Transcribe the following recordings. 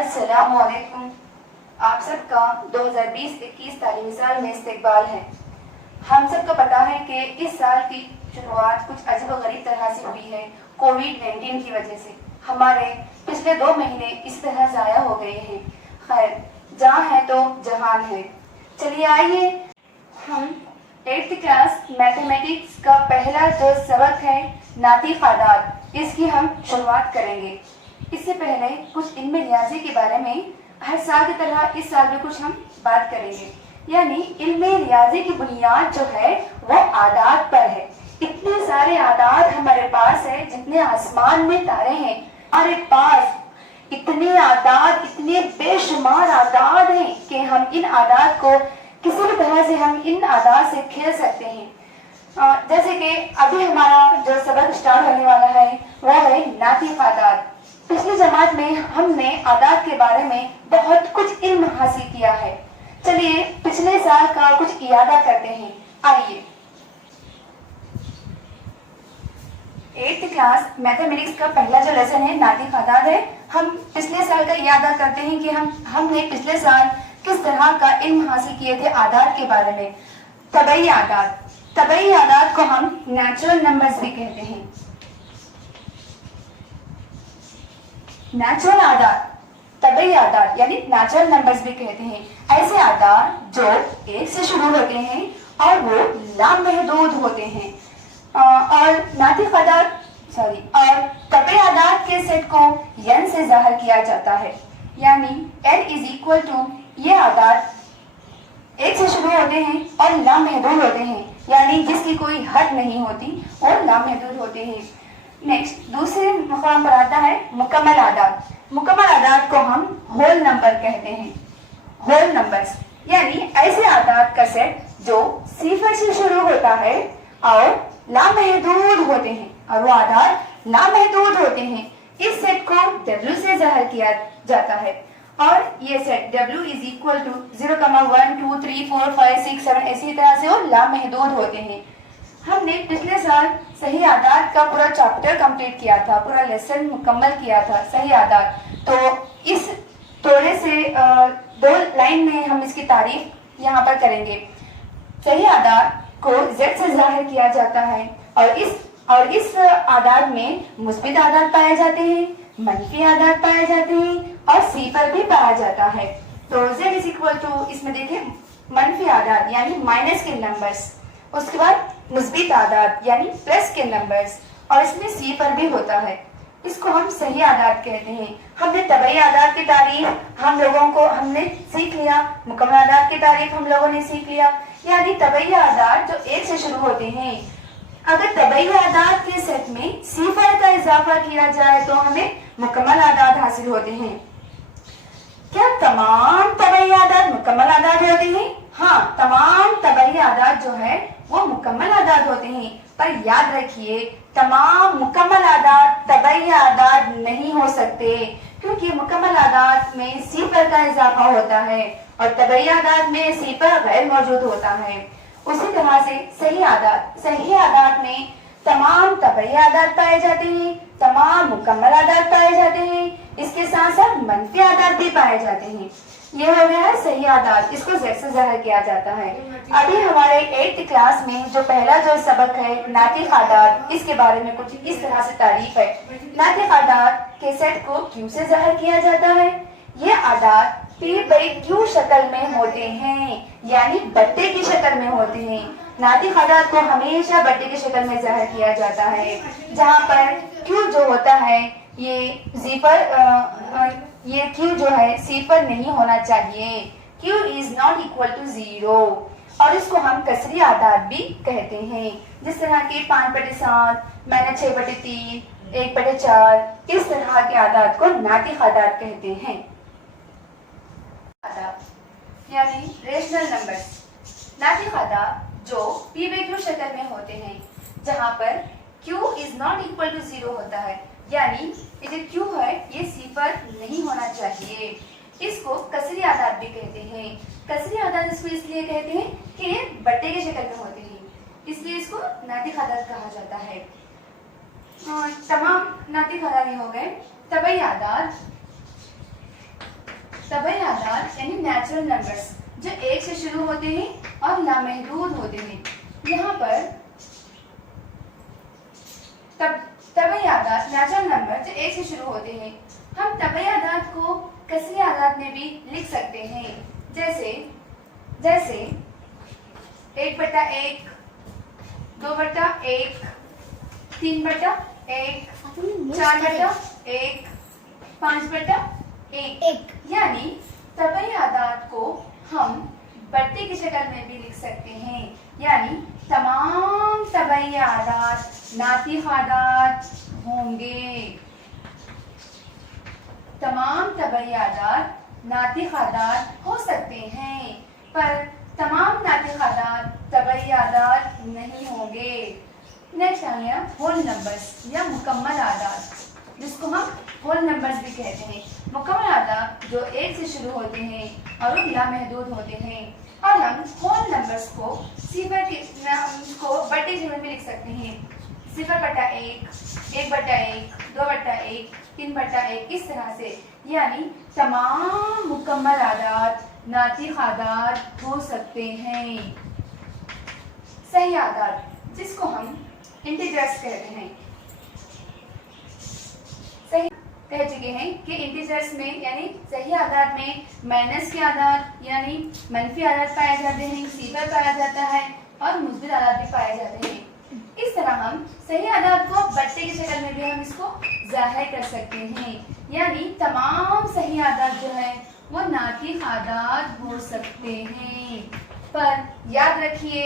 अस्सलामुअलैकुम। आप सबका 2020-21 तालीमी साल में इस्तकबाल है। हम सबको पता है कि इस साल की शुरुआत कुछ अजीब व गरीब तरह से हुई है। कोविड-19 की वजह से हमारे पिछले 2 महीने इस तरह ज़ाया हो गए हैं। खैर, जहाँ है तो जहान है। चलिए आइए हम 8th क्लास मैथमेटिक्स का पहला जो सबक है नातिक़ आदाद, इसकी हम शुरुआत करेंगे। इससे पहले कुछ इल्म रियाजी के बारे में हर साल की तरह इस साल भी कुछ हम बात करेंगे। यानी इल्म रियाजी की बुनियाद जो है वो आदाद पर है। इतने सारे आदाद हमारे पास है, जितने आसमान में तारे हैं हमारे पास इतने आदाद, इतने बेशुमार आदाद हैं कि हम इन आदाद को किसी भी तरह से हम इन आदाद से खेल सकते हैं। जैसे कि अभी हमारा जो सबक स्टार्ट होने वाला है वो है नातिक़ आदाद। पिछली जमात में हमने आदाद के बारे में बहुत कुछ इल्म हासिल किया है। चलिए पिछले साल का कुछ इयादा करते हैं। आइए 8th क्लास मैथमेटिक्स का पहला जो लेसन है नातिक़ आदाद है। हम पिछले साल का इयादा करते हैं कि हमने पिछले साल किस तरह का इल्म हासिल किए थे आदाद के बारे में। तबई आदाद, तबई आदाद को हम नेचुरल नंबर्स भी कहते हैं। नेचुरल आदाद, तबई आदाद यानी नेचुरल नंबर्स भी कहते हैं। ऐसे आदाद जो 1 से शुरू होते हैं और वो लामहदूद होते हैं। और नातिक़ आदाद और तबई आदाद के सेट को n से ज़ाहिर किया जाता है। यानी n = ये आदाद 1 से शुरू होते हैं और लामहदूद होते हैं, यानी जिसकी कोई हद नहीं होती और लामहदूद होते हैं। नेक्स्ट दूसरे मुकाम पर आता है मुकम्मल आदाद। मुकम्मल आदाद को हम होल नंबर कहते हैं। होल नंबर्स यानी ऐसे आदाद का सेट जो 0 से शुरू होता है और लामहदूद होते हैं, और वो आदाद लामहदूद होते हैं। इस सेट को W से ज़ाहिर किया जाता है। और ये सेट W = 0, 1, 2, 3, 4, 5, 6, 7 ऐसी तरह से वो लामहदूद होते हैं। हमने पिछले साल सही आदाद का पूरा चैप्टर कंप्लीट किया था, पूरा लेसन मुकम्मल किया था सही आदाद। तो इस थोड़े से 2 लाइन में हम इसकी तारीफ यहाँ पर करेंगे। सही आदाद को Z से ज़ाहिर किया जाता है और इस आदाद में मुस्बित आदाद पाए जाते हैं, मनफी आदाद पाए जाते हैं और C पर भी पाया जाता है। तो Z = इसमें देखिए मनफी आदाद यानी माइनस के नंबर्स, उसके बाद मुस्बित आदाद यानी प्लस के नंबर्स, और इसमें C पर भी होता है। इसको हम सही आदाद कहते हैं। हमने तबई आदाद की तारीफ हमने सीख लिया, मुकम्मल आदाद की तारीफ हम लोगों ने सीख लिया। यानी तबई आदाद जो 1 से शुरू होते हैं, अगर तबई आदाद के सेट में सिफर का इजाफा किया जाए तो हमें मुकम्मल आदाद हासिल होते हैं। क्या तमाम तबई आदाद मुकम्मल आदाद होते हैं? हाँ, तमाम तबई आदाद जो है वो मुकम्मल आदाद होते हैं। पर याद रखिए तमाम मुकम्मल आदाद तबई आदाद नहीं हो सकते, क्योंकि मुकम्मल आदाद में सिफर का इजाफा होता है और तबई आदाद में सिफर गैर मौजूद होता है। उसी तरह से सही आदाद में तमाम तबई आदाद पाए जाते हैं, तमाम मुकम्मल आदाद पाए जाते हैं, इसके साथ साथ मनफी आदाद भी पाए जाते हैं। ये हो गया है सही आदाद, इसको Z से ज़ाहिर किया जाता है। अभी हमारे 8th क्लास में जो पहला जो सबक है नातिक़ आदाद, इसके बारे में कुछ इस तरह से तारीफ है। नातिक़ आदाद के सेट को Q से ज़ाहिर किया जाता है। ये आदाद P/Q शक्ल में होते हैं, यानी बट्टे की शक्ल में होते हैं। नातिक़ आदाद को हमेशा बट्टे की शक्ल में ज़ाहिर किया जाता है, जहाँ पर Q जो होता है ये Q जो है सिफर नहीं होना चाहिए। Q ≠ 0 और इसको हम कसरी आदाद भी कहते हैं, जिस तरह के 5/7, -6/3, 1/4 इस तरह के आदाद को नातिक़ आदाद कहते हैं। आदाद यानी रेशनल नंबर्स। नातिक़ आदाद जो P/Q शक्ल में होते हैं, जहाँ पर Q ≠ 0 होता है, यानी ये जो Q है ये सिफर नहीं होना चाहिए। इसको कसरी आदाद भी कहते हैं। कसरी आदाद इसको इसलिए कहते हैं कि ये बट्टे के शक्ल में होते हैं, इसलिए इसको नातिक़ आदाद कहा जाता है। तमाम नातिक़ आदाद हो गए। तबई आदाद नेचुरल नंबर्स जो एक से शुरू होते हैं और लामहदूद होते हैं। यहाँ पर तबई आदात नेचुरल नंबर जो एक से शुरू होते हैं, हम तबई आदात को कसरी आदात में भी लिख सकते हैं। जैसे जैसे 1/1, 2/1, 3/1, 4/1, 5/1। यानी तबई आदात को हम बढ़ती की शक्ल में भी लिख सकते हैं। यानी तमाम तबई आदात नातिक़ आदात होंगे। तमाम तबई आदात नातिक़ आदात हो सकते हैं, पर तमाम नातिक़ आदात तबई आदात नहीं होंगे। नेक्स्ट आ गया होल नंबर्स या मुकम्मल आदात, जिसको हम होल नंबर्स भी कहते हैं। मुकम्मल आदात जो एक से शुरू होते हैं और वो लामहदूद होते हैं। और हम होल नंबर्स को सिफर को बढ़ती शक्ल में लिख सकते हैं। 0/1, 1/1, 2/1, 3/1, इस तरह से। यानी तमाम मुकम्मल आदात नातिक़ आदात हो सकते हैं। सही आदात जिसको हम इंटीजर्स कहते हैं, सही कह चुके हैं कि इंटीजर्स में यानी सही आदात में माइनस के आदात यानी मनफी आदात पाए जाते हैं, सिफर पाया जाता है और मुस्बित आदात भी पाए जाते हैं। इस तरह हम सही आदात को बढ़ते की शक्ल में भी हम इसको जाहिर कर सकते हैं। यानी तमाम सही आदात जो है वो नातिक़ आदात हो सकते हैं। पर याद रखिए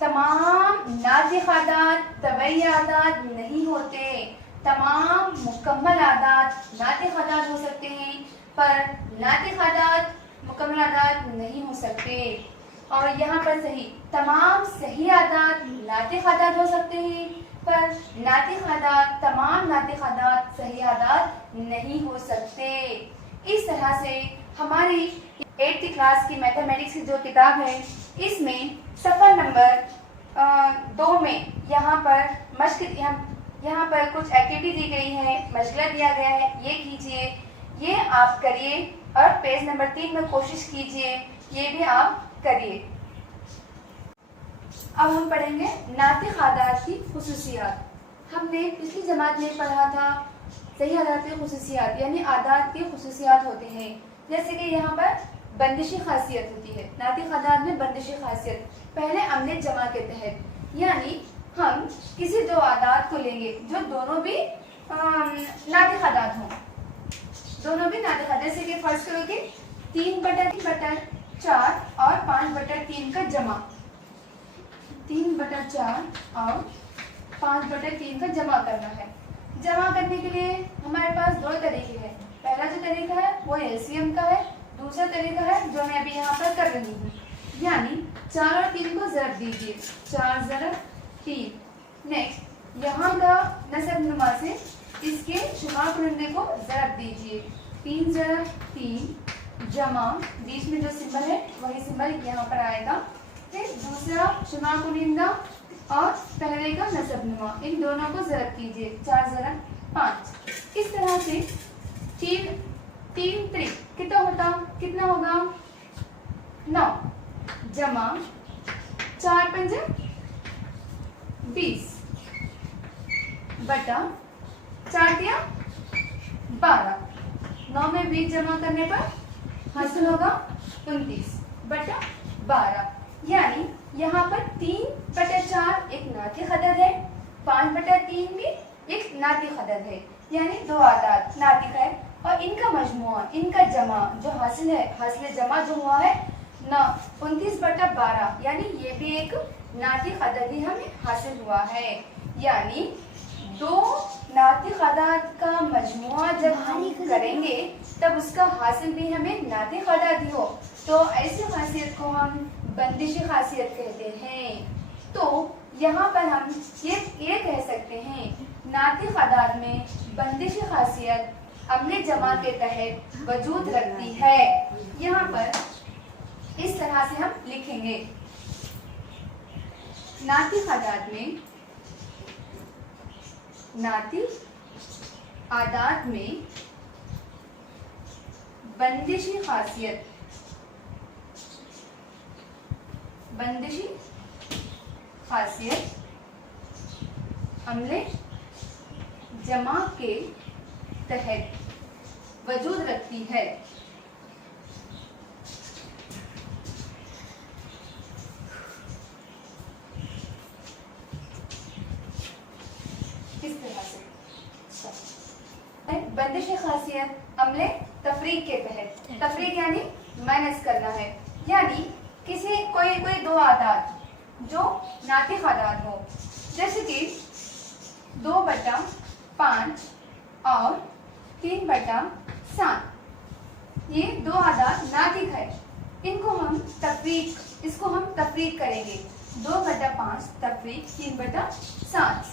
तमाम नातिक़ आदात तबई आदात नहीं होते। तमाम मुकम्मल आदात नातिक़ आदात हो सकते हैं, पर नातिक़ आदात मुकम्मल आदात नहीं हो सकते। और यहाँ पर सही तमाम सही आदात नातिक़ आदात हो सकते हैं, पर नातिक़ आदात तमाम नातिक़ आदात सही आदात नहीं हो सकते। इस तरह से हमारी 8th क्लास की मैथमेटिक्स की जो किताब है, इसमें सफ़र नंबर 2 में यहाँ पर कुछ एक्टिविटी दी गई है, मशगला दिया गया है, ये कीजिए, ये आप करिए और पेज नंबर 3 में कोशिश कीजिए, ये भी आप करिए। अब हम पढ़ेंगे नातिक़ आदात की खुसूसियात। हमने पिछली जमात में पढ़ा था सही आदात की खुसूसियात, यानी आदात की खुसूसियात होते हैं। जैसे कि यहाँ पर बंदिशी खासियत होती है, नातिक़ आदात में बंदिशी खासियत पहले अमले जमा के तहत, यानी हम किसी दो आदात को लेंगे जो दोनों भी नातिक़ आदात हों, दोनों भी नातिक़ आदात। जैसे कि फर्ज करो कि 3/4 और 5/3 का जमा, 3/4 और 5/3 का जमा करना है। जमा करने के लिए हमारे पास दो तरीके हैं। पहला जो तरीका है वो एलसीएम का है, दूसरा तरीका है जो मैं अभी यहाँ पर कर रही हूँ, यानी 4 और 3 को ज़रब दीजिए, 4 × 3। नेक्स्ट यहाँ का नसब नुमा से इसके शुमार कुनंदे को ज़रब दीजिए, 3 × 3 जमा बीच में जो सिंबल है वही सिंबल यहाँ पर आएगा। फिर दूसरा शुमार कुनिंदा और पहले का नसब नुमा, इन दोनों को ज़रब कीजिए, 4 × 5। इस तरह से 3 त्रिक कितना होगा 9 जमा 4 × 5 20 बटा 4 × 12। 9 में 20 जमा करने पर हासिल होगा 29 बटा 12। यानी यहाँ पर 3/4 एक नातिक़ अदद है, 5/3 भी एक नातिक़ अदद है, यानी दो आदात नातिक़ है और इनका मजमुआ, इनका जमा जो हासिल है, हासिल जमा जो हुआ है 29/12, यानी ये भी एक नातिक़ अदद ही हमें हासिल हुआ है। यानी दो नातिक़ अदाद का मजमुआ जब हम करेंगे तब उसका हासिल भी हमें नातिक़ अदाद ही हो, तो ऐसी खासियत को हम बंदिशी खासियत कहते हैं। तो यहाँ पर हम ये कह सकते हैं नातिक़ अदाद में बंदिशी खासियत अमले जमा के तहत वजूद रखती है। यहाँ पर इस तरह से हम लिखेंगे, नातिक़ आदात में, नातिक़ आदात में बंदिशी खासियत बंदिशी खासियत अम्ले जमा के तहत वजूद रखती है। किस तरह से? बंदिश खासियत अमले तफरीक के तहत, तफरीक यानी माइनस करना है, यानी किसी कोई दो आदाद जो नातिक आदाद हो, जैसे कि 2/5 और 3/7, ये दो आदाद नातिक है, इसको हम तफरीक करेंगे। 2/5 तफरीक 3/7।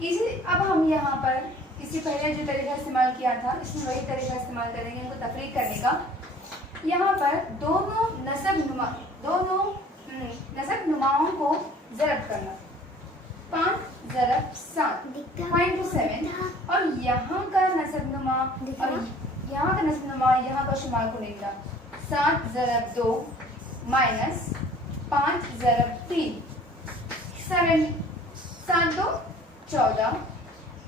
इसी अब हम यहाँ पर इसी पहले जो तरीका इस्तेमाल किया था, इसमें वही तरीका इस्तेमाल करेंगे इनको तफरीक करने का। यहाँ पर दोनों नसब नुमाओं को ज़रब करना। 5 ज़रब 7 0.7 और यहाँ का नसब नुमा और यहाँ का नसब नुमा यहाँ का शुमार को लेगा। 7 ज़रब 2 माइनस 5 ज़रब 3 7 7 2 14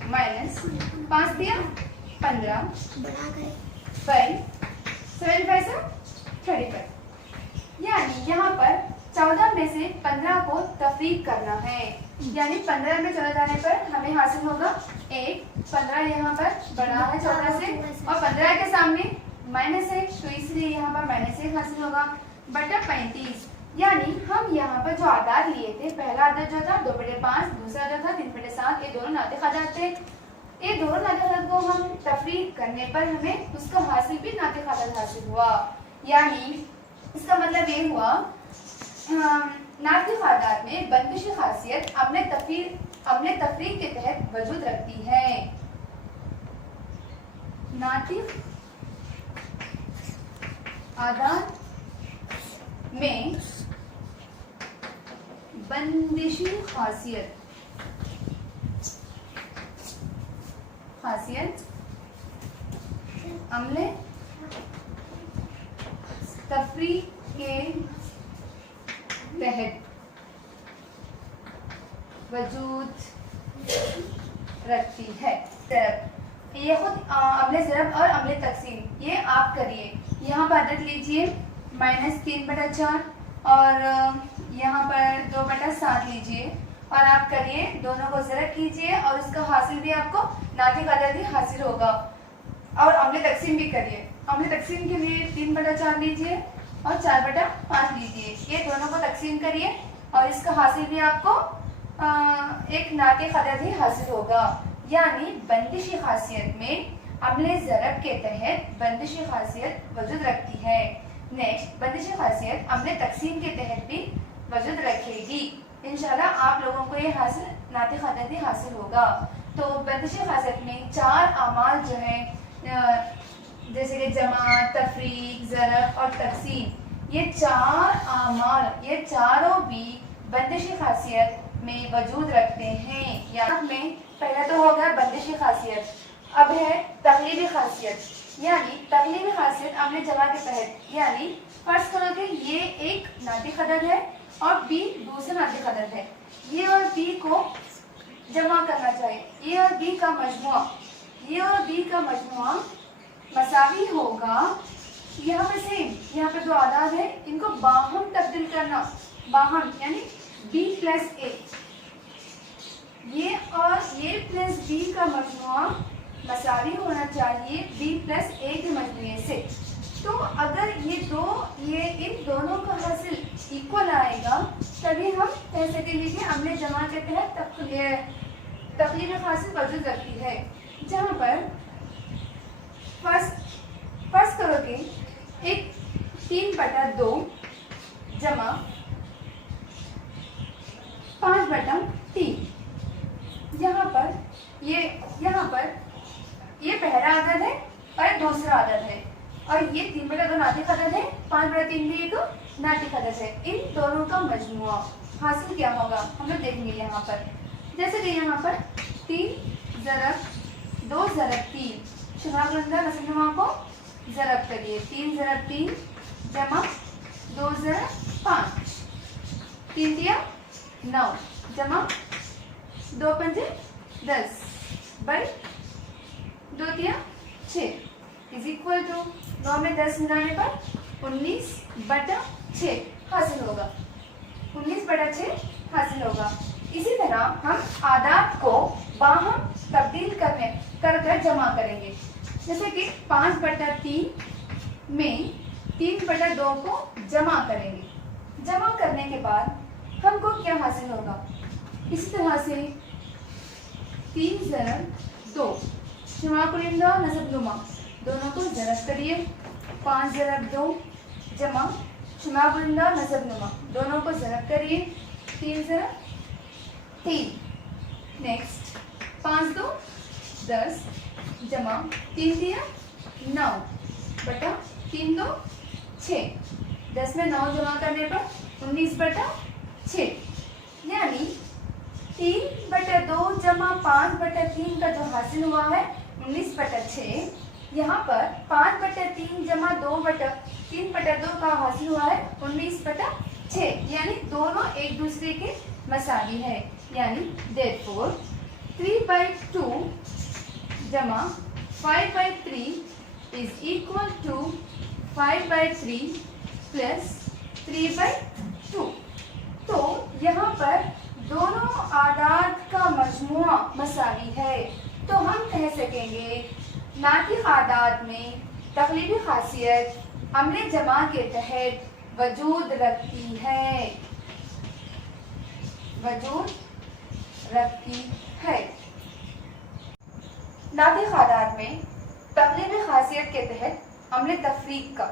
माइनस 5 दिया 15 5 7 5 35। यानी यहाँ पर 14 में से 15 को तफरीक करना है, यानी 15 में 14 जाने पर हमें हासिल होगा 1। 15 यहाँ पर बड़ा है 14 से और 15 के सामने माइनस 1, तो इसलिए यहाँ पर -1 हासिल होगा बटा 35। यानी हम यहाँ पर जो आदाद लिए थे, पहला आदाद जो था 2/5, दूसरा जो था 3/7, ये दोनों नातिक आदाद थे। ये दोनों नातिक आदाद को हम तफरीक करने पर हमें उसका हासिल भी नातिक आदाद हासिल हुआ। यानी इसका मतलब ये हुआ नातिक आदाद में बंदिश खासियत अपने तफरीक के तहत वजूद रखती है। नातिक आदाद में बंदिशी खासियत अमले तफरीक के तहत वजूद रखती है। ये खुद अमले ज़रब और अमले तकसीम ये आप करिए। यहाँ पर आदत लीजिए -3/4 और यहाँ पर 2/7 लीजिए और आप करिए, दोनों को ज़रब कीजिए और उसका हासिल भी आपको नातिक आदाद ही हासिल होगा। और अमले तकसीम भी करिए। अमले तकसीम के लिए 3/4 लीजिए और 4/5 लीजिए, ये दोनों को तकसीम करिए और इसका हासिल भी आपको एक नातिक आदाद ही हासिल होगा। यानी बंदिशी खासियत में अमले ज़रब के तहत बंदिशी खासियत वजूद रखती है। नेक्स्ट, बंदिशी खासियत अमले तकसीम के तहत भी वजूद रखेगी। इंशाल्लाह आप लोगों को ये हासिल नातिक आदाद ही हासिल होगा। तो बंदिशी खासियत में 4 अमाल जो है, जैसे कि जमा, तफरीक, ज़रब और तकसीम, ये 4 अमाल, ये चारों भी बंदिशी खासियत में वजूद रखते हैं। यहाँ में पहला तो हो गया बंदिशी खासियत, अब है तगलीबी खासियत। यानी तगलीबी खासियत अमले जमा के तहत, यानी फर्ज करो कि ये एक नातिक आदाद है और बी दूसरा नातिक आदाद है, ये और बी को जमा करना चाहिए। ये और बी का मजमुआ मसावी होगा। यहाँ पे सेम, यहाँ पे 2 आदाद है, इनको बाहम तब्दील करना। बाहम यानी b + a, ये और ये प्लस b का मजमुआ मसावी होना चाहिए b + a के मजमुए से। तो अगर ये इन दोनों का हासिल इक्वल आएगा तभी हम कह सकेंगे कि अमले जमा के तहत तकलीफ हासिल वजूद रखती है। जहाँ पर फर्स्ट करोगे एक 3/2 जमा 5/3, यहाँ पर ये पहला आदद है और दूसरा आदद है, और ये 3/2 नातिक आदद है, 5/3 भी एक नातिक आदद है। इन दोनों का मजमुआ हासिल क्या होगा हम लोग देखेंगे। यहाँ पर जैसे कि यहाँ पर 3 ज़रब 2 ज़रब 3, शुमार नसबनुमा को ज़रब करिए। 3 ज़रब 3 जमा 2 ज़रब 5, 3 तिया 9 जमा 2 पंजे 10 बाई 2 तिया 6 इज इक्वल टू 9 में 10 मिलाने पर 19/6 हासिल होगा। 19/6 हासिल होगा। इसी तरह हम आदात को बाहम तब्दील कर जमा करेंगे। जैसे कि 5/3 में 3/2 को जमा करेंगे। जमा करने के बाद हमको क्या हासिल होगा? इसी तरह से 3 × 2 शुमाकुलिंदा नसबनुमा दोनों को ज़रब करिए। 5 × 2 जमा शुमाकुलिंदा नसबनुमा दोनों को ज़रब करिए। 3 × 3 नेक्स्ट 5 × 2 10 जमा 3 तिया 9 बटा 3 × 2 6 10 में 9 जमा करने पर 19/6 यानी 3/2 जमा 5/3 का जो हासिल हुआ है 19/6। यहाँ पर 5/3 जमा 3/2 का हासिल हुआ है 19/6 यानी दोनों एक दूसरे के मसावी है। यानी therefore 3/2 जमा 5/3 इज इक्वल टू 5/3 प्लस 3/2। तो यहाँ पर दोनों आदात का मजमुआ मसावी है। तो हम कह सकेंगे नातिक आदात में तकलीबी खासियत अमले जमा के तहत वजूद रखती है। वजूद रखती है। नातिक आदात में तकलीबी खासियत के तहत अमले तफरीक का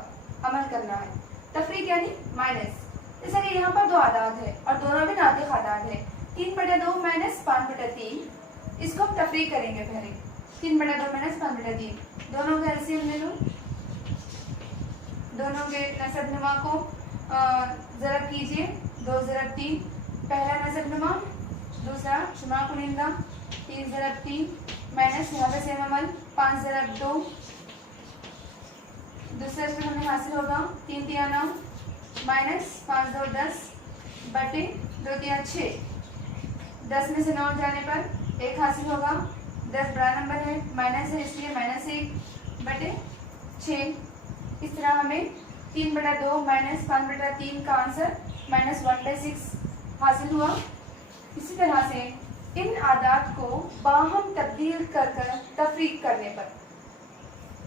अमल करना है। तफरीक यानी माइनस। जैसे कि यहाँ पर 2 आदात है और दोनों भी नातिक आदात है। 3/2 माइनस 5/3 इसको हम तफरीक करेंगे। पहले 3/2 माइनस 5/3 दोनों का एलसीएम ले लो। दोनों के नसबनुमा को ज़रब कीजिए। 2 × 3 पहला नसबनुमा, दूसरा शुमाकुलिंदा 3 × 3 माइनस यहाँ पे सेम अमल 5 × 2 दूसरा से हमें हासिल होगा 3 तिया 9 माइनस 5 × 2 10 बटे 2 तिया 6। 10 में से 9 जाने पर 1 हासिल होगा। 10 बड़ा नंबर है, माइनस है इसलिए -1 बटे 6। इस तरह हमें 3/2 माइनस 5/3 का आंसर -1/6 हासिल हुआ। इसी तरह से इन आदात को बाहम तब्दील कर तफरीक करने पर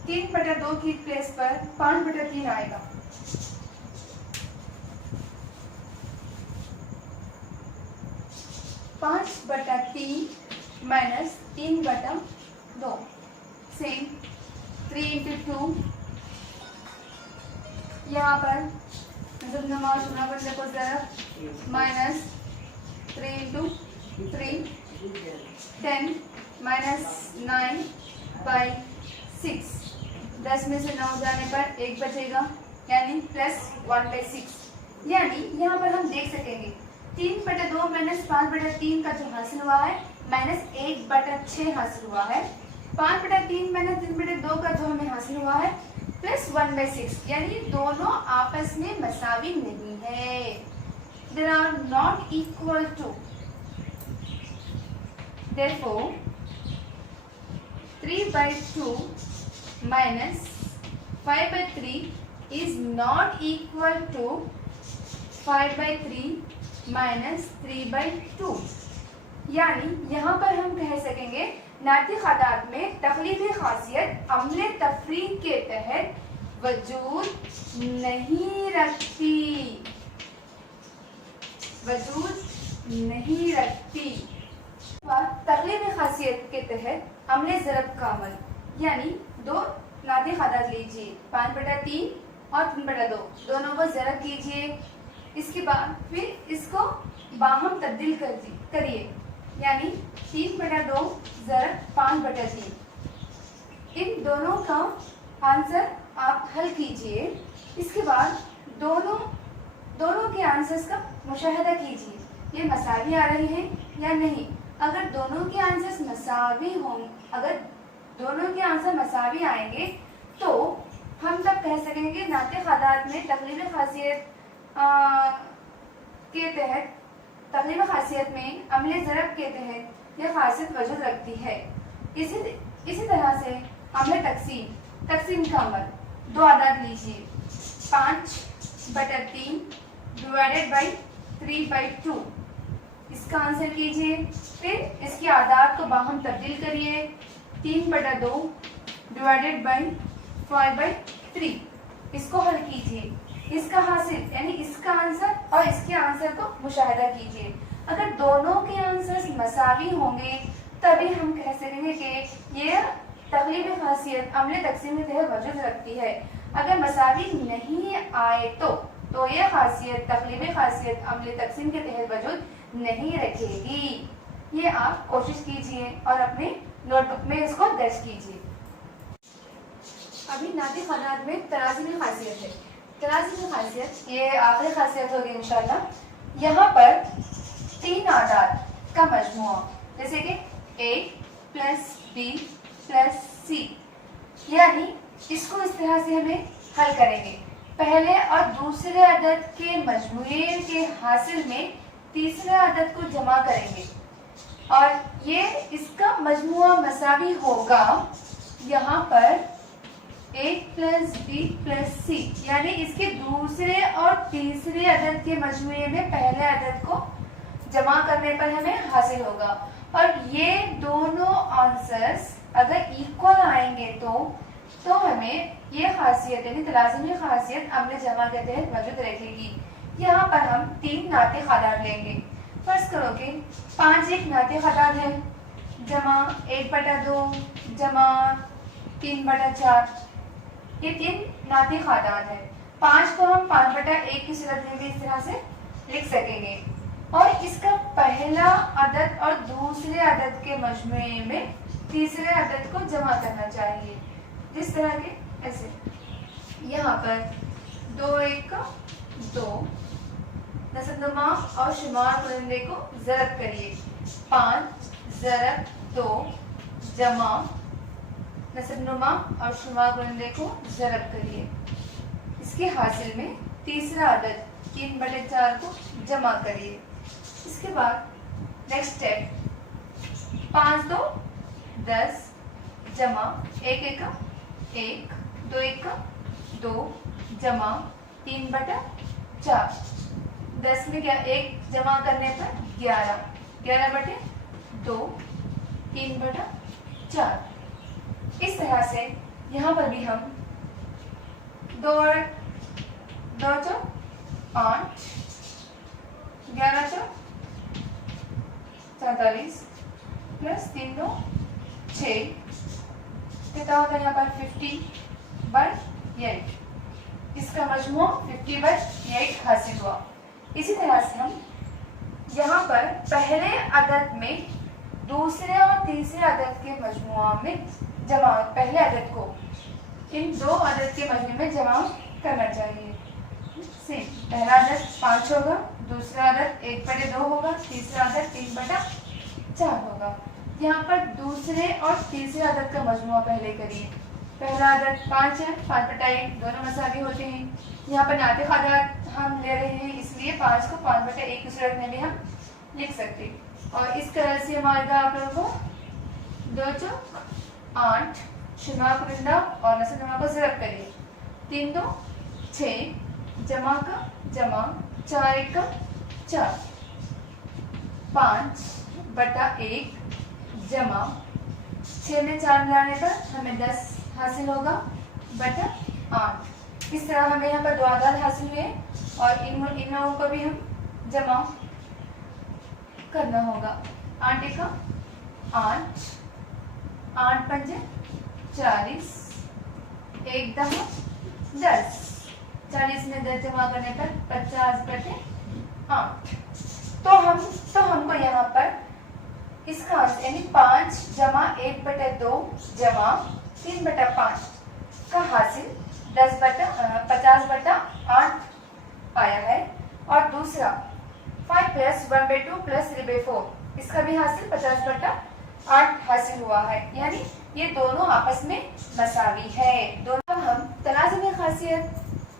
3/2 की प्लेस पर 5/3 आएगा। 5/3 माइनस 3/2 सेम 3 × 2 यहाँ पर को ज़रब माइनस 3 × 3 10 माइनस 9/6। 10 में से 9 जाने पर 1 बचेगा यानी +1/6। यानी यहाँ पर हम देख सकेंगे 3/2 माइनस 5/3 का जो हासिल हुआ है -1/6 हासिल हुआ है। 5/3 माइनस 3/2 का जो हमें हासिल हुआ है +1/6 यानी दोनों आपस में मसावी नहीं है। They are not equal to. therefore 3/2 minus 5/3 is not equal to 5/3 minus 3/2। यानी यहाँ पर हम कह सकेंगे नातिक आदात में तकलीफी खासियत अमले तफरीक के तहत वजूद नहीं रखती। वजूद नहीं रखती। तकलीफी खासियत के तहत अमले ज़रब का अमल यानी 2 नातिक आदात लीजिए 5/3 और 3/2 दोनों को ज़रब कीजिए। इसके बाद फिर इसको बाहम तब्दील करिए यानी 3/2 ज़रब 5/3। इन दोनों का आंसर आप हल कीजिए। इसके बाद दोनों के आंसर्स का मुशाहिदा कीजिए, ये मसावी आ रहे हैं या नहीं। अगर दोनों के आंसर्स मसावी हों, अगर दोनों के आंसर मसावी आएंगे तो हम तब कह सकेंगे नातिक आदात में तकलीफी खासियत के तहत तकलीफ खासियत में अमले ज़रब के तहत यह खासियत वजूद रखती है। इसी तरह से अमले तकसीम का अमल दो आदाद लीजिए 5/3 डिवाइडेड बाई 3/2, इसका आंसर कीजिए। फिर इसकी आदाद को बाहम तब्दील करिए 3/2 डिवाइडेड बाई 5/3, इसको हल कीजिए। इसका हासिल यानी इसका आंसर और इसके आंसर को मुशाहिदा कीजिए। अगर दोनों के आंसर मसावी होंगे तभी हम कह सकेंगे कि ये तकलीफ खासियत अमले तकसीम के तहत वजूद रखती है। अगर मसावी नहीं आए तो ये खासियत तकलीफ खासियत अमले तकसीम के तहत वजूद नहीं रखेगी। ये आप कोशिश कीजिए और अपने नोटबुक में इसको दर्ज कीजिए। अभी नाती खनात में तराजी में खासियत है। तराजी में खासियत ये आखिरी खासियत होगी इंशाल्लाह। यहाँ पर 3 आदाद का मजमूआ जैसे कि A + B + C, यानी इसको इस तरह से हमें हल करेंगे। पहले और दूसरे अदद के मजमूए के हासिल में तीसरे अदद को जमा करेंगे और ये इसका मजमूआ मसावी होगा यहाँ पर A + B + C, यानी इसके दूसरे और तीसरे अदद के मजमूए में पहले अदद को जमा करने पर हमें हासिल होगा। और ये दोनों आंसर्स अगर इक्वल आएंगे तो हमें ये खासियत यानी तलाज़ुमी खासियत अमले जमा के तहत मौजूद रहेगी। यहाँ पर हम 3 नातिक़ आदाद लेंगे। फर्ज करो कि 5 एक नातिक़ आदाद है, जमा 1/2 जमा 3/4, ये 3 नातिक़ आदाद है। 5 को हम 5/1 की सूरत में भी इस तरह से लिख सकेंगे और इसका पहला अदद और दूसरे अदद के मजमूए में तीसरे अदद को जमा करना चाहिए, जिस तरह के ऐसे। यहाँ पर 2 × 1 = 2, नस्ब-नुमा और शुमार कुनंदे को ज़रब करिए। 5 ज़रब 2 जमा नस्ब-नुमा और शुमार कुनंदे को ज़रब करिए। इसके हासिल में तीसरा अदद 3/4 को जमा करिए। इसके बाद नेक्स्ट स्टेप 5 2 10 जमा 1 1 1 2 1 2 जमा 3/4। 10 में क्या 1 जमा करने पर 11, 11/2 3/4। इस तरह से यहाँ पर भी हम 2 2 × 8 11 × 44 + 3 2 6, कितना होता है यहाँ पर 50/8। इसका मजमूआ 50/8 हासिल हुआ। इसी तरह से हम यहाँ पर पहले अदद में दूसरे और तीसरे अदद के मजमूआ में जमा, पहले अदद को इन 2 अदद के मजमूए में जमा करना चाहिए। सेम पहला अदद 5 होगा, दूसरा अदद 1/2 होगा, तीसरा अदद 3/4 होगा। यहाँ पर दूसरे और तीसरे अदद का मजमूआ पहले करिए। पहला अदद 5 है, 5/1 दोनों मसावी होते हैं। यहाँ पर नातिक़ आदाद हम ले रहे हैं, इसलिए 5 को 5/1 की सूरत में भी हम लिख सकते हैं। और इस तरह से हमारे आप लोगों को 2 × 8 शुमार कुनंदा और नस्ब-नुमा को ज़रब करिए। 3 2 6 जमा का जमा 4 1 4, 5/1 जमा 6 में 4 मिलाने पर हमें 10 हासिल होगा /8। इस तरह हमें यहाँ पर 2 आदाद हासिल हुए और इन लोगों को भी हम जमा करना होगा। 8 1 8, 8 5 40, 1 10 10, 40 में 10 जमा करने पर 50/8। तो हमको यहाँ पर इसका यानी 5 जमा 1/2 जमा 3/5 का हासिल 50/8 आया है। और दूसरा 5 + 1/2 + 3/4, इसका भी हासिल 50/8 हासिल हुआ है, यानी ये दोनों आपस में मसावी है। दोनों हम तनाज़ुमी खासियत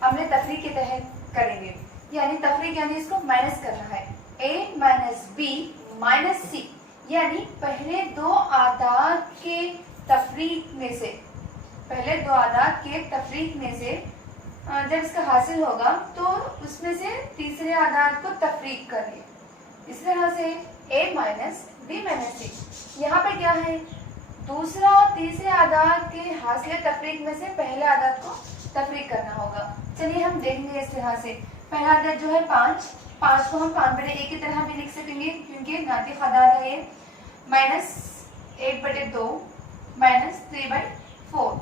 अमले तफरीक के तहत करेंगे। यानी तफरीक यानी इसको माइनस करना है। a माइनस बी माइनस सी, यानी पहले दो आदाद के तफरीक में से, पहले दो आदाद के तफरीक में से जब इसका हासिल होगा तो उसमें से तीसरे आदाद को तफरीक करिए। इस तरह से a माइनस बी माइनस सी, यहाँ पे क्या है, दूसरा और तीसरे आदाद के हासिल तफरीक में से पहले आदाद को तफरीक करना होगा। चलिए हम देखेंगे इस तरह से। पहला आदाद जो है 5, 5 को हम 5/a की तरह भी लिख सकेंगे क्योंकि नातिक आदाद है ये, माइनस 1/2 माइनस 3/4,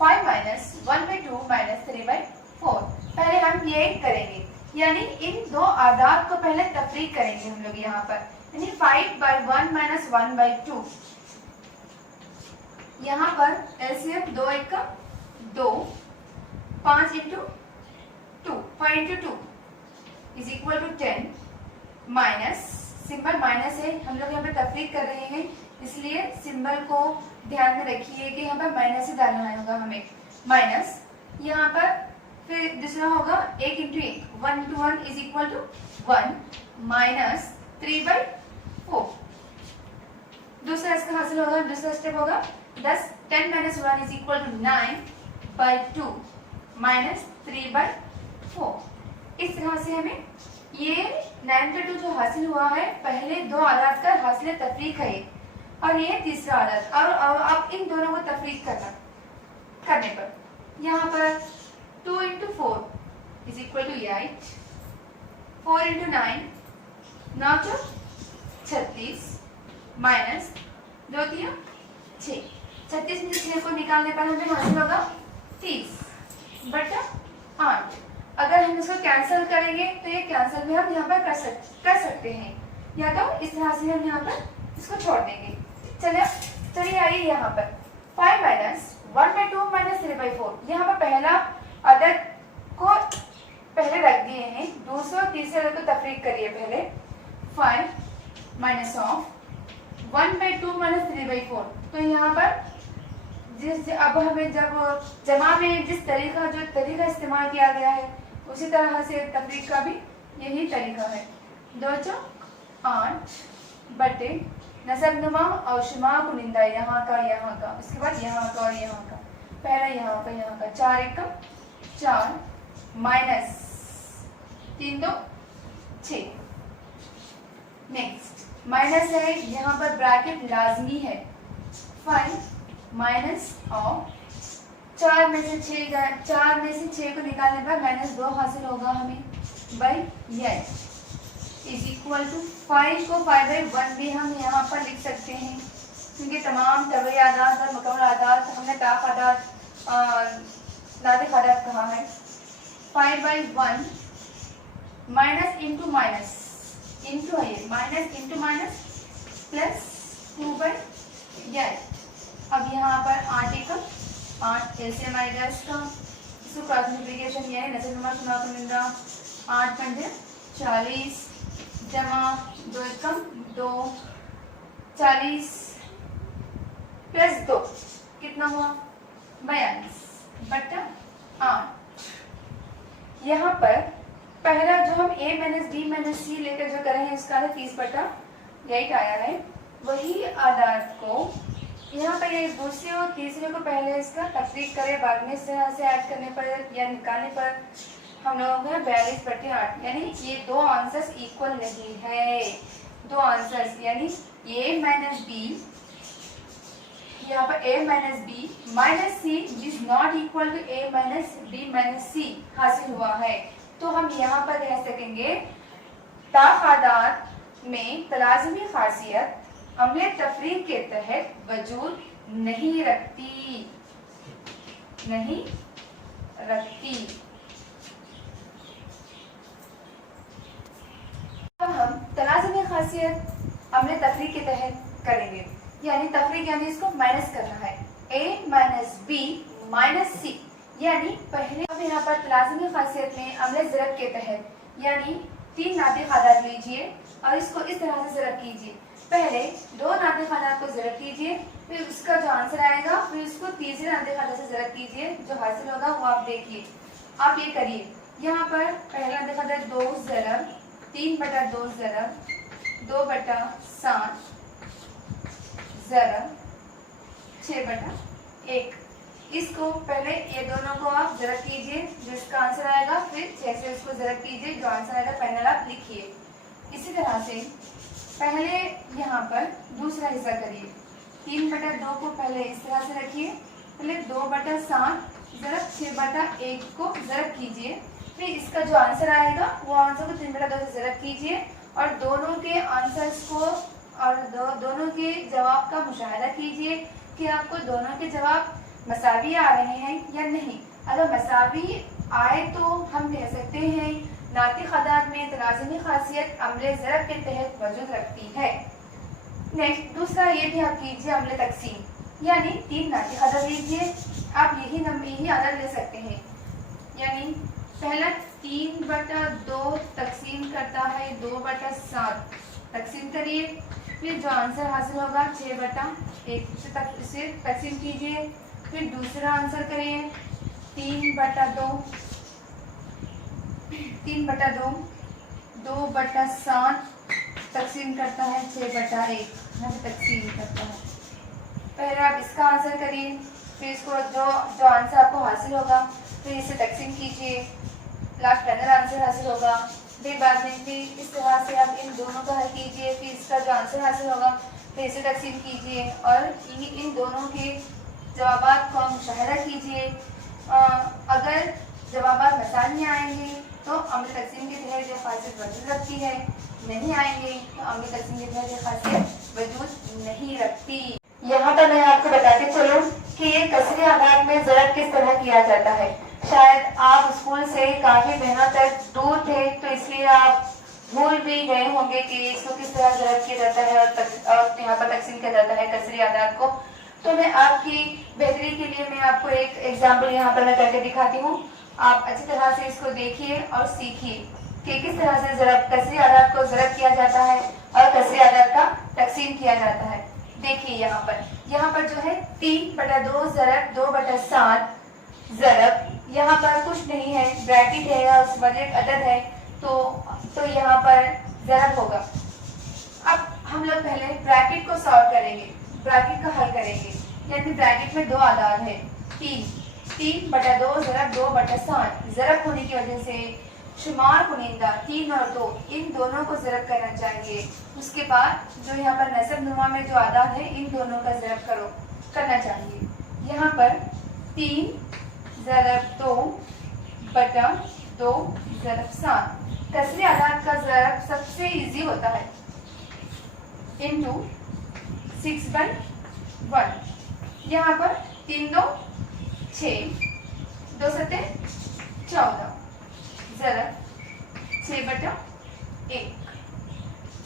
5 माइनस 1/2 माइनस 3/4। पहले हम ये करेंगे, यानी इन दो आदाद को पहले तफरीक करेंगे हम लोग यहाँ पर, यानी 5/1 माइनस 1/2। यहाँ पर एलसीएम 2 1 का 2, 5 into 2, 5 into 2 is equal to 10, minus, symbol minus है, हम लोग यहाँ पे तफरीक कर रहे हैं इसलिए सिंबल को ध्यान में रखिए कि यहाँ पर माइनस ही डालना होगा हमें, माइनस, यहाँ पर फिर दूसरा होगा 1 into 1, 1 into 1 is equal to 1, minus 3/4। दूसरा इसका हासिल होगा, दूसरा स्टेप होगा 10 minus 1 is equal to 9/2 minus 3/4। इस तरह से हमें ये 9/2 जो हासिल हुआ है पहले दो आदाद का हासिल तफरीक है और ये तीसरा आदाद, और अब इन दोनों को तफरीक करने पर यहाँ पर 2 into 4 is equal to 8, 4 into 9 9 चौक 36 माइनस 2 3 6, 36 में 6 को निकालने पर हमें हासिल होगा 30/8। अगर हम इसको कैंसिल करेंगे तो ये कैंसिल भी हम यहाँ पर कर सकते हैं, या तो इस तरह से हम यहाँ पर इसको छोड़ देंगे। चलिए आइए यहाँ पर 5 माइनस 1/2 माइनस 3/4, यहाँ पर पहला अदद को पहले रख दिए हैं, दूसरे और तीसरे अदद को तफरीक करिए पहले। 5 माइनस ऑफ 1/2 माइनस 3/4, तो यहाँ पर अब हमें जब जमा में जो तरीका इस्तेमाल किया गया है उसी तरह से तफरीक का भी यही तरीका है। 2 चौक 8 बटे नसबनुमा और शुमा कुनिंदा, यहाँ का, इसके बाद यहाँ का और यहाँ का, पहला यहाँ का 4 1 4 माइनस 3 2 6। नेक्स्ट माइनस है, यहाँ पर ब्रैकेट लाजमी है। 5 माइनस और 4 में से 6 को निकालने पर -2 हासिल होगा हमें by S is equal to 5 को 5/1 भी हम यहाँ पर लिख सकते हैं क्योंकि तमाम तबई आदाद और मुकम्मल आदाद हमने ताक आदाद नातिक आदाद कहा है। 5/1 माइनस इंटू माइनस इंटू है, माइनस इंटू माइनस प्लस 2/8। अब यहाँ पर 8 1 8 एलसीएम आएगा इसका, इसको क्रॉस मल्टीप्लिकेशन ये है, नजर सुना कुनिंदा 8 पंजे 40 जमा 2 1 2 40 प्लस 2 कितना हुआ 42/8। यहाँ पर पहला जो हम a माइनस बी माइनस सी लेकर जो करें हैं उसका 30/8 आया है, वही आदाद को यहाँ पर ये दूसरे और तीसरे को पहले इसका तफरीक करें, बाद में इस तरह से ऐड करने पर या निकालने पर हम लोगों को 42/8, यानी ये दो आंसर्स इक्वल नहीं है। दो आंसर्स यानी a माइनस बी, यहाँ पर a minus B minus C is not equal to a minus B minus C हासिल हुआ है। तो हम यहाँ पर कह सकेंगे तादाद में तलाज़मी खासियत अमले तफरीक के तहत वजूद नहीं रखती। अब हम तलाज़मी खासियत अमले तफरीक के तहत करेंगे, यानी तफरीक यानी इसको माइनस करना है। a माइनस बी माइनस सी, यानी पहले अब यहाँ पर तलाज़मी खासियत में अमले ज़रब के तहत यानी 3 नातिक आदाद लीजिए और इसको इस तरह से ज़रब कीजिए। पहले 2 नातिक आदाद को ज़रब कीजिए, फिर उसका जो आंसर आएगा फिर उसको तीसरे नातिक आदाद से ज़रब कीजिए, जो हासिल होगा वो आप देखिए। आप ये करिए, यहाँ पर पहला देखा था 2 ज़रब 3/2 ज़रब 2/7 ज़रब 6/1। इसको पहले ये दोनों को आप ज़रब कीजिए, जिसका आंसर आएगा, फिर 6 से इसको ज़रब कीजिए, जो आंसर आएगा पैनल आप लिखिए। इसी तरह से पहले यहाँ पर दूसरा हिस्सा करिए। 3/2 को पहले इस तरह से रखिए, पहले 2/7 ज़रब 6/1 को ज़रब कीजिए, फिर इसका जो आंसर आएगा वो आंसर को 3/2 से ज़रब कीजिए और दोनों के आंसर्स को और दोनों के जवाब का मुशाहिदा कीजिए कि आपको दोनों के जवाब मसावी आ रहे हैं या नहीं। अगर मसावी आए तो हम कह सकते हैं नातिक़ अदाद में तलाज़ुमी खासियत अम्ले ज़रब के तहत वजूद रखती है। नेक्स्ट दूसरा ये भी आप कीजिए अम्ले तकसीम, यानी 3 नातिक़ अदद लीजिए। आप यही अदद ले सकते हैं, यानी पहला 3/2 तकसीम करता है 2/7, तकसीम करिए, फिर जो आंसर हासिल होगा 6/1 से तकसीम कीजिए, फिर दूसरा आंसर करिए 3/2 2/7 तकसीम करता है 6/1 तकसीम करता है। पहले आप इसका आंसर करिए, फिर इसको जो आंसर आपको हासिल होगा फिर इसे तकसीम कीजिए, लास्ट फाइनल आंसर हासिल होगा। फिर बाद में फिर इस तरह से आप इन दोनों का हल कीजिए, फिर इसका जो आंसर हासिल होगा फिर इसे तकसीम कीजिए और इन दोनों के जवाबात को मुशाहिदा कीजिए। अगर जवाबात मसाल में आएंगे तो अम्ल तकसीम के तहत यह खासियत वजूद रखती है, नहीं आएंगे तो अम्ल तकसीम के तहत यह खासियत वजूद नहीं रखती। यहाँ पर मैं आपको बताते चलूँ कि ये कसरे आदाद में ज़रब किस तरह किया जाता है। शायद आप स्कूल से काफ़ी महीनों तक दूर थे तो इसलिए आप भूल भी गए होंगे कि इसको किस तरह ज़रब किया जाता है और यहाँ पर तकसीम किया जाता है कसरी आदाद को। तो मैं आपकी बेहतरी के लिए मैं आपको एक एग्जाम्पल यहाँ पर मैं करके दिखाती हूँ। आप अच्छी तरह से इसको देखिए और सीखिए कि किस तरह से ज़रब कसरी आदाद को ज़रब किया जाता है और कसरी आदाद का तकसीम किया जाता है। देखिए यहाँ पर जो है 3/2 ज़रब 2/7 ज़रब, यहाँ पर कुछ नहीं है, ब्रैकेट है या उस वजह एक अदद है तो यहाँ पर ज़रब होगा। अब हम लोग पहले ब्रैकेट को सॉल्व करेंगे, ब्रैकेट का हल करेंगे, यानी ब्रैकेट में 2 आदाद है 3/2 ज़रब 2/7। ज़रब होने की वजह से शुमार कुनिंदा 3 और 2 इन दोनों को ज़रब करना चाहिए। उसके बाद जो यहाँ पर नसब नुमा में जो आदाद है इन दोनों का ज़रब करना चाहिए। यहाँ पर 3 ज़रब 2/2 ज़रब 7। कसरी आदाद का ज़रब सबसे इजी होता है इंटू 6/1। यहाँ पर 3 2 6 2 7 14 ज़रब 6/1।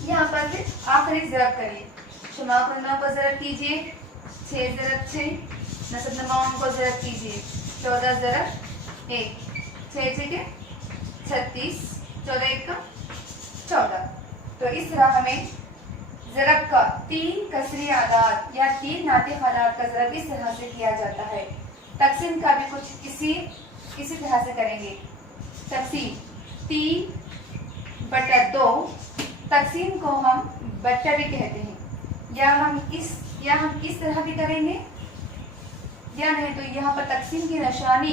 यहाँ पर फिर आखिरी ज़रब करिए, शुमार कुनिंदा को ज़रब कीजिए 6 ज़रब 6, नसब नुमाओं को ज़रब कीजिए 14 ज़रब 1, 6 6 36, 14 1 14। तो इस तरह हमें ज़रब का 3 कसरी आदाद या 3 नातिक़ आदाद का ज़रब इस तरह से किया जाता है। तकसीम का भी कुछ इसी तरह से करेंगे। तकसीम 3/2, तकसीम को हम बट्टा भी कहते हैं, या हम इस तरह भी करेंगे या नहीं तो यहाँ पर तकसीम की निशानी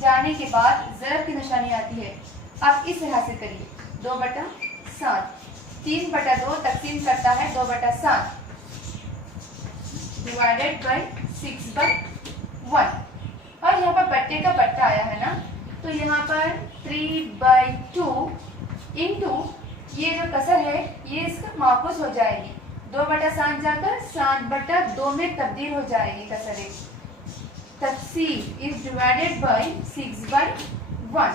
जाने के बाद ज़रब की निशानी आती है। आप इस तरह से करिए 2/7, 3/2 तकसीम करता है 2/7 डिवाइडेड बाई 6/1। और यहाँ पर बट्टे का बट्टा आया है ना, तो यहाँ पर 3/2 इंटू ये जो कसर है ये इसका माकूस हो जाएगी, 2/7 जाकर 7/2 में तब्दील हो जाएगी कसर। तकसीम इज डिवाइडेड बाई 6/1।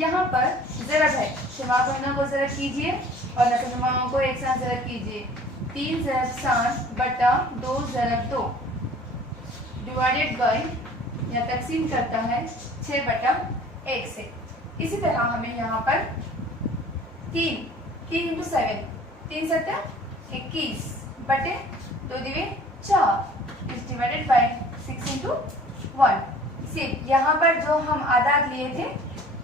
यहाँ पर ज़रब है, शुमार कुनिंदा को ज़रब कीजिए और नसब नुमाओं को एक साथ ज़रब कीजिए। 3 ज़रब 7/2 ज़रब 2 डिवाइडेड बाई या तकसीम करता है 6/1 से। इसी तरह हमें यहाँ पर 3 इंटू 7, 3 7 21 बटे 2 दिवे 4 इज डिवाइडेड बाई 6 इंटू 1। सिर्फ यहाँ पर जो हम आदाद लिए थे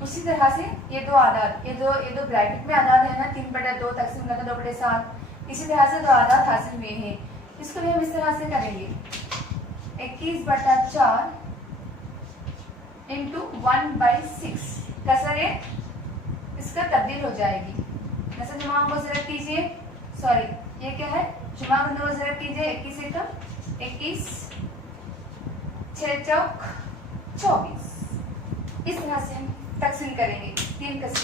उसी तरह से ये दो आदाद, ये दो ब्रैकेट में आदाद है ना, 3/2 तकसीम करके 2/7, इसी तरह से दो आदाद हासिल हुए हैं। इसको भी हम इस तरह से करेंगे, 21/4 इंटू 1/6, कसर है इसका तब्दील हो जाएगी। वैसे जुमा को ज़रब कीजिए, सॉरी ये क्या है, जुमा को ज़रब कीजिए, 21 से कम 21, 6 चौक 24, इस तरह से हम तकसीम करेंगे 3 कसर।